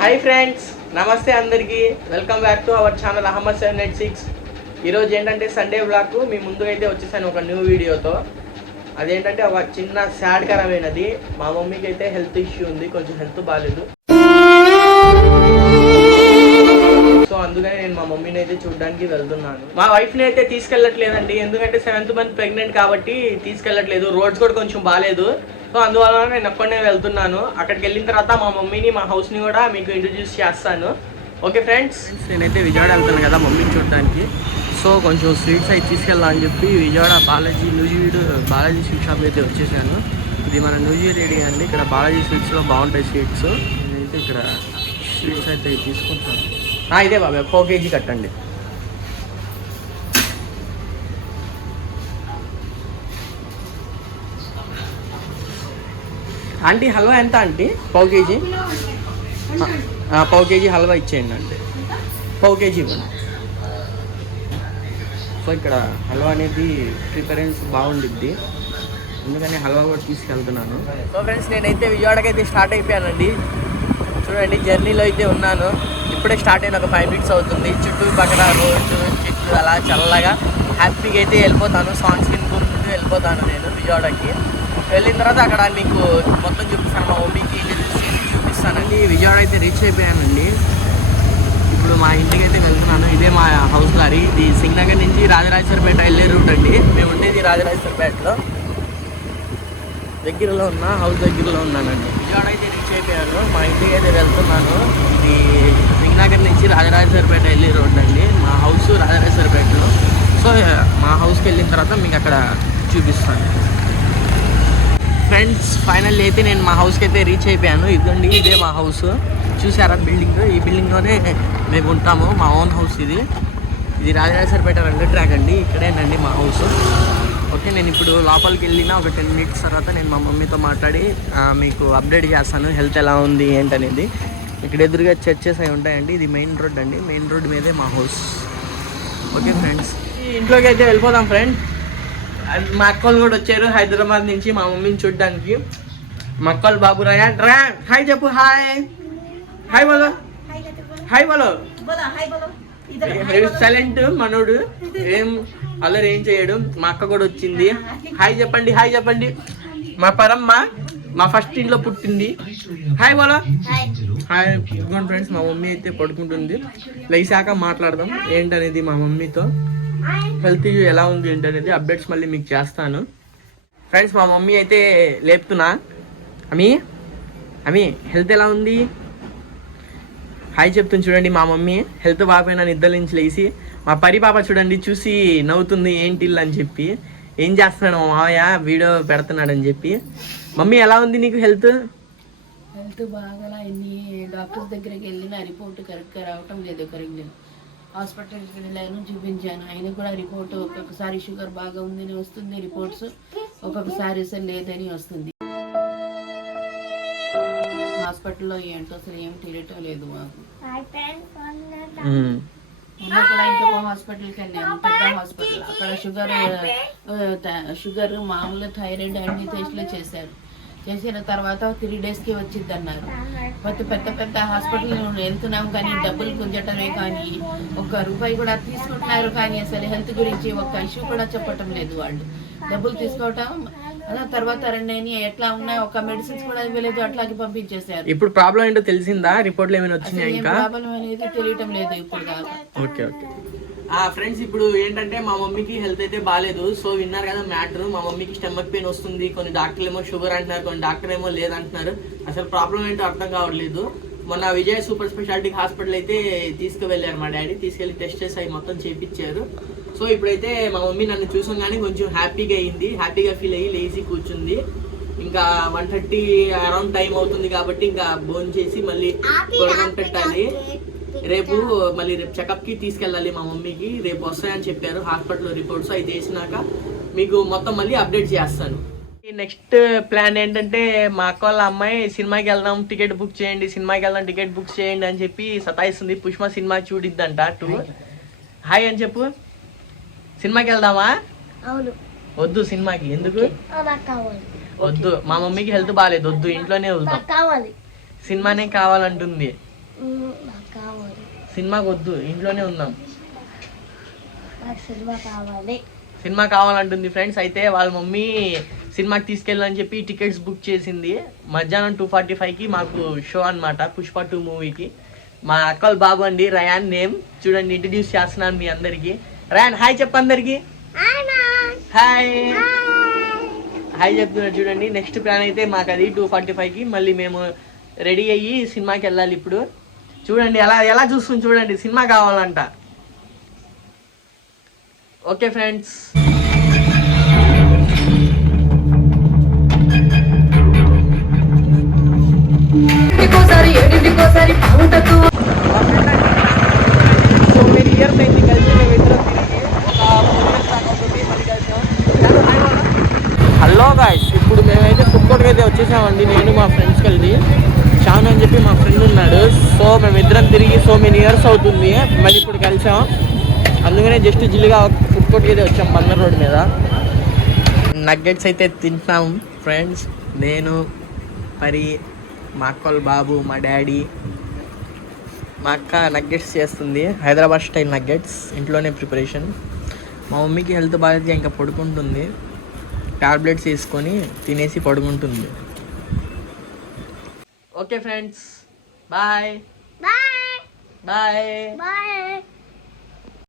Hi friends నమస్తే అందరికీ. Welcome back to our channel Ahmed seven eight six ఈరోజు ఏంటంటే సండే బ్లాక్ మీ ముందు అయితే వచ్చేసాను ఒక న్యూ వీడియోతో అదేంటంటే ఒక చిన్న సాడ్ కరమైనది. మా మమ్మీకి అయితే హెల్త్ ఇష్యూ ఉంది కొంచెం హెల్త్ బాగాలేదు సో అందుకని నేను మా మమ్మీని అయితే చూడడానికి వెళ్తున్నాను. మా వైఫ్ని అయితే తీసుకెళ్ళట్లేదండి. ఎందుకంటే సెవెంత్ మంత్ ప్రెగ్నెంట్ కాబట్టి తీసుకెళ్ళట్లేదు. రోడ్స్ కూడా కొంచెం బాగాలేదు సో అందువల్ల నేను ఒక్కడనే వెళ్తున్నాను. అక్కడికి వెళ్ళిన తర్వాత మా మమ్మీని మా హౌస్ని కూడా మీకు ఇంట్రడ్యూస్ చేస్తాను. ఓకే ఫ్రెండ్స్ నేనైతే విజయవాడ వెళ్తాను కదా మమ్మీని చూడడానికి. సో కొంచెం స్వీట్స్ అయితే తీసుకెళ్ళాలని చెప్పి విజయవాడ బాలాజీ న్యూజివీడ్ బాలాజీ స్వీట్ షాప్ అయితే వచ్చేసాను. ఇది మన న్యూజివీడ్ ఏరియా అండి. ఇక్కడ బాలాజీ స్వీట్స్లో బాగుంటాయి స్వీట్స్. నేనైతే ఇక్కడ స్వీట్స్ అయితే తీసుకుంటాను. ఇదే బాబా ఫోర్ కేజీ కట్టండి. ఆంటీ హల్వా ఎంత ఆంటీ? పావు కేజీ? పావు కేజీ హల్వా ఇచ్చేయండి అండి పావు కేజీ ఇవ్వండి. సో ఇక్కడ హల్వా అనేది ప్రిఫరెన్స్ బాగుండిద్ది. అందుకని హల్వా కూడా తీసుకెళ్తున్నాను. సో ఫ్రెండ్స్ నేనైతే విజయవాడకి అయితే స్టార్ట్ అయిపోయానండి. చూడండి జర్నీలో అయితే ఉన్నాను. ఇప్పుడే స్టార్ట్ అయిన ఒక ఫైవ్ మినిట్స్ అవుతుంది. చుట్టూ పక్కన రోడ్డు చెట్లు అలా చల్లగా హ్యాపీగా అయితే వెళ్ళిపోతాను. సాంగ్స్ వినుకుంటూ వెళ్ళిపోతాను నేను విజయవాడకి. వెళ్ళిన తర్వాత అక్కడ మీకు మొత్తం చూపిస్తాను. మా మమ్మీకి చూపిస్తానండి విజయవాడ అయితే రీచ్ అయిపోయానండి. ఇప్పుడు మా ఇంటికి అయితే వెళ్తున్నాను. ఇదే మా హౌస్ దారి ఇది సింగ్నగర్ నుంచి రాజరాజేశ్వరపేట వెళ్ళే రూట్ అండి. మేము ఉండేది రాజరాజేశ్వరపేటలో దగ్గరలో ఉన్న హౌస్ దగ్గరలో ఉన్నానండి. విజయవాడ అయితే రీచ్ అయిపోయాను. మా ఇంటికి అయితే వెళ్తున్నాను. ఇది సింగ్నగర్ నుంచి రాజరాజేశ్వరపేట వెళ్ళే రోడ్ అండి. మా హౌస్ రాజరాజేశ్వరపేటలో సో మా హౌస్కి వెళ్ళిన తర్వాత మీకు అక్కడ చూపిస్తాను. ఫ్రెండ్స్ ఫైనల్ అయితే నేను మా హౌస్కి అయితే రీచ్ అయిపోయాను. ఇదండి ఇదే మా హౌస్ చూసారా బిల్డింగ్ ఈ బిల్డింగ్లోనే మేము ఉంటాము మా ఓన్ హౌస్ ఇది. ఇది రాజరాజేశ్వరపేట రెండు ట్రాక్ అండి ఇక్కడేనండి మా హౌస్ ఓకే నేను ఇప్పుడు లోపలికి వెళ్ళిన ఒక టెన్ మినిట్స్ తర్వాత నేను మా మమ్మీతో మాట్లాడి మీకు అప్డేట్ చేస్తాను హెల్త్ ఎలా ఉంది ఏంటనేది. ఇక్కడ ఎదురుగా చర్చెస్ అవి ఉంటాయండి ఇది మెయిన్ రోడ్ అండి. మెయిన్ రోడ్ మీదే మా హౌస్ ఓకే ఫ్రెండ్స్ ఇంట్లోకి అయితే వెళ్ళిపోదాం ఫ్రెండ్ మా అక్కలు కూడా వచ్చారు హైదరాబాద్ నుంచి మా మమ్మీని చూడడానికి. మా అక్కలు బాబు రా హాయ్ చెప్పు హాయ్. హాయ్ బలో. హాయ్ బలో. సైలెంట్ మనోడు. ఏం అల్లరి ఏం చేయడు. మా అక్క కూడా వచ్చింది. హాయ్. చెప్పండి హాయ్ చెప్పండి. మా పరమ్మ మా ఫస్ట్ ఇంట్లో పుట్టింది. హాయ్ బోలో. హాయ్. ఇదిగోండి ఫ్రెండ్స్ మా మమ్మీ అయితే పడుకుంటుంది. లేచాక మాట్లాడదాం. ఏంటనేది మా మమ్మీతో. హెల్త్ ఎలా ఉంది ఏంటనేది అప్డేట్స్ మళ్ళీ మీకు చేస్తాను. ఫ్రెండ్స్ మా మమ్మీ అయితే లేపుతున్నా. అమి? అమి హెల్త్ ఎలా ఉంది? హాయ్ చెప్తుంది చూడండి మా మమ్మీ. హెల్త్ బాగాపోయినా నిద్ర నుంచి లేచి మా పరి పాప చూడండి చూసి నవ్వుతుంది ఏంటి ఇల్లు అని చెప్పి. ఏం చేస్తున్నాడు మా మామయ్య? వీడియో పెడుతున్నాడని చెప్పి. మమ్మీ ఎలా ఉంది నీకు హెల్త్ హెల్త్ బాగా ఎన్ని డాక్టర్స్ దగ్గరికి వెళ్ళిన రిపోర్ట్ కరెక్ట్గా రావటం లేదు కరెక్ట్ హాస్పిటల్కి వెళ్ళాను చూపించాను. ఆయన కూడా రిపోర్ట్ ఒక్కొక్కసారి షుగర్ బాగా ఉందని వస్తుంది రిపోర్ట్స్ ఒక్కొక్కసారి అసలు లేదని వస్తుంది. హాస్పిటల్లో ఏంటో అసలు ఏం తెలియటం లేదు మాకు. కూడా ఇంకొక హాస్పిటల్కి వెళ్ళాను పెద్ద హాస్పిటల్. అక్కడ షుగర్ షుగర్ మామూలు థైరాయిడ్ అన్ని టెస్ట్లు చేశారు. చేసిన తర్వాత త్రీ డేస్కి వచ్చింది అన్నారు పెద్ద పెద్ద పెద్ద హాస్పిటల్ వెళ్తున్నాం కానీ డబ్బులు గుంజటమే కానీ ఒక్క రూపాయి కూడా తీసుకుంటున్నారు కానీ అసలు హెల్త్ గురించి ఒక్క ఇష్యూ కూడా చెప్పటం లేదు వాళ్ళు. డబ్బులు తీసుకోవటం అలా తర్వాత రెండైనా ఎట్లా ఉన్నాయి ఒక మెడిసిన్స్ కూడా ఇవ్వలేదు అట్లాగే పంపించేశారు. ఇప్పుడు ప్రాబ్లం ఏంటో తెలిసిందా? రిపోర్ట్లు ఏమైనా వచ్చినాయా ఇంకా? ప్రాబ్లం అనేది తెలియటం లేదు ఇప్పుడు దాకా. Okay okay. ఫ్రెండ్స్ ఇప్పుడు ఏంటంటే మా మమ్మీకి హెల్త్ అయితే బాగాలేదు సో విన్నారు కదా మ్యాటర్ మా మమ్మీకి స్టమక్ పెయిన్ వస్తుంది. కొన్ని డాక్టర్లు ఏమో షుగర్ అంటున్నారు కొన్ని డాక్టర్ ఏమో లేదంటున్నారు. అసలు ప్రాబ్లం ఏంటో అర్థం కావట్లేదు. మొన్న విజయ సూపర్ స్పెషాలిటీ హాస్పిటల్ అయితే తీసుకువెళ్ళారు మా డాడీ తీసుకెళ్ళి టెస్ట్ చేసి అవి మొత్తం చేపించారు సో ఇప్పుడైతే మా మమ్మీ నన్ను చూసంగానే కొంచెం హ్యాపీగా అయింది. హ్యాపీగా ఫీల్ అయ్యి లేచి కూర్చుంది. ఇంకా వన్ థర్టీ అరౌండ్ టైం అవుతుంది కాబట్టి ఇంకా భోజనం చేసి మళ్ళీ గొడవ పెట్టాలి. రేపు మళ్ళీ రేపు చెకప్కి తీసుకెళ్ళాలి మా మమ్మీకి. రేపు వస్తాయని చెప్పారు. హాస్పిటల్ రిపోర్ట్స్ అవి చేసినాక మీకు మొత్తం మళ్ళీ అప్డేట్ చేస్తాను. నెక్స్ట్ ప్లాన్ ఏంటంటే మా అక్క వాళ్ళ అమ్మాయి సినిమాకి వెళ్దాం టికెట్ బుక్ చేయండి సినిమాకి వెళ్దాం టికెట్ బుక్ చేయండి అని చెప్పి సతాయిస్తుంది. పుష్ప సినిమా చూడిద్దంట టూ హాయ్ అని చెప్పు. సినిమాకి వెళ్దామా? అవును. వద్దు సినిమాకి. ఎందుకు? నాకు కావాలి. వద్దు. మా మమ్మీకి హెల్త్ బాగాలేదు వద్దు. ఇంట్లోనే వెళ్దాం. కావాలి. సినిమానే కావాలంటుంది. సినిమాకి వద్దు ఇంట్లోనే ఉందాం. సినిమా కావాలి. సినిమా కావాలంటుంది ఫ్రెండ్స్ అయితే వాళ్ళ మమ్మీ సినిమాకి తీసుకెళ్ళని చెప్పి టికెట్స్ బుక్ చేసింది. మధ్యాహ్నం టూ ఫార్టీ ఫైవ్కి మాకు షో అన్నమాట పుష్ప టూ మూవీకి. మా అక్కల బాబు అండి రయాన్ నేమ్ చూడండి ఇంట్రడ్యూస్ చేస్తున్నాను మీ అందరికి. రయాన్ హాయ్ చెప్పు అందరికి. Hi hi. చెప్తున్నారు చూడండి నెక్స్ట్ ప్లాన్ అయితే మాకు అది టూ ఫార్టీ ఫైవ్కి మళ్ళీ మేము రెడీ అయ్యి సినిమాకి వెళ్ళాలి ఇప్పుడు. చూడండి ఎలా ఎలా చూస్తుంది చూడండి సినిమా కావాలంట. Okay friends. ఇయర్స్ అయింది కలిసి తిరిగి ఒక దాకా అవుతుంది మళ్ళీ కలిసాం. హలో గాయస్ ఇప్పుడు మేమైతే ఫుడ్కోర్ట్కి అయితే వచ్చేసామండి నేను మా ఫ్రెండ్స్ కలిసి. షాన్ అని చెప్పి మా ఫ్రెండ్ ఉన్నాడు. సో మేమిద్దరం తిరిగి సో మెనీ ఇయర్స్ అవుతుంది. మళ్ళీ ఇప్పుడు కలిసాం. అందుకనే జస్ట్ జిల్లుగా ఫుడ్ కోర్ట్ అయితే వచ్చాం బందర్ రోడ్ మీద. నగ్గెట్స్ అయితే తింటున్నాం ఫ్రెండ్స్ నేను పరి మా అక్కల బాబు మా డాడీ మా అక్క నగ్గెట్స్ చేస్తుంది. హైదరాబాద్ స్టైల్ నగ్గెట్స్ ఇంట్లోనే ప్రిపరేషన్ మా మమ్మీకి హెల్త్ బాగా ఇంకా పడుకుంటుంది. టాబ్లెట్స్ వేసుకొని తినేసి పడుకుంటుంది. okay friends bye bye bye bye